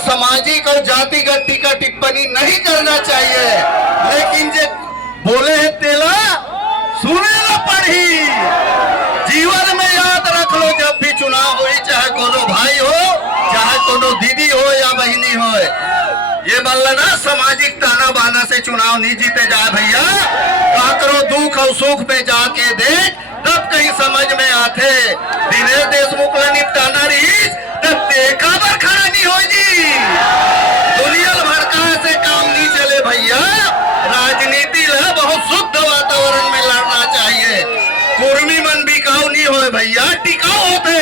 सामाजिक और जातिगत टीका टिप्पणी नहीं करना चाहिए, लेकिन जे बोले है तेला सुने ला पढ़ी। जीवन में याद रख लो, जब भी चुनाव हो, चाहे कोनो भाई हो, चाहे कोनो दीदी हो या बहनी हो, ये बोला ना सामाजिक ताना बाना से चुनाव नहीं जीते जाए भैया। काकरो दुख और सुख पे जाके देख, तब कहीं समझ में आते। दिनेश देशमुख ला निपटाना रही तब देखा बर खड़ा नहीं हो जी। दुनिया भड़का से काम नहीं चले भैया। राजनीति ला बहुत शुद्ध वातावरण में लड़ना चाहिए। कुर्मी मन बिकाऊ नहीं हो भैया, टिकाऊ होते।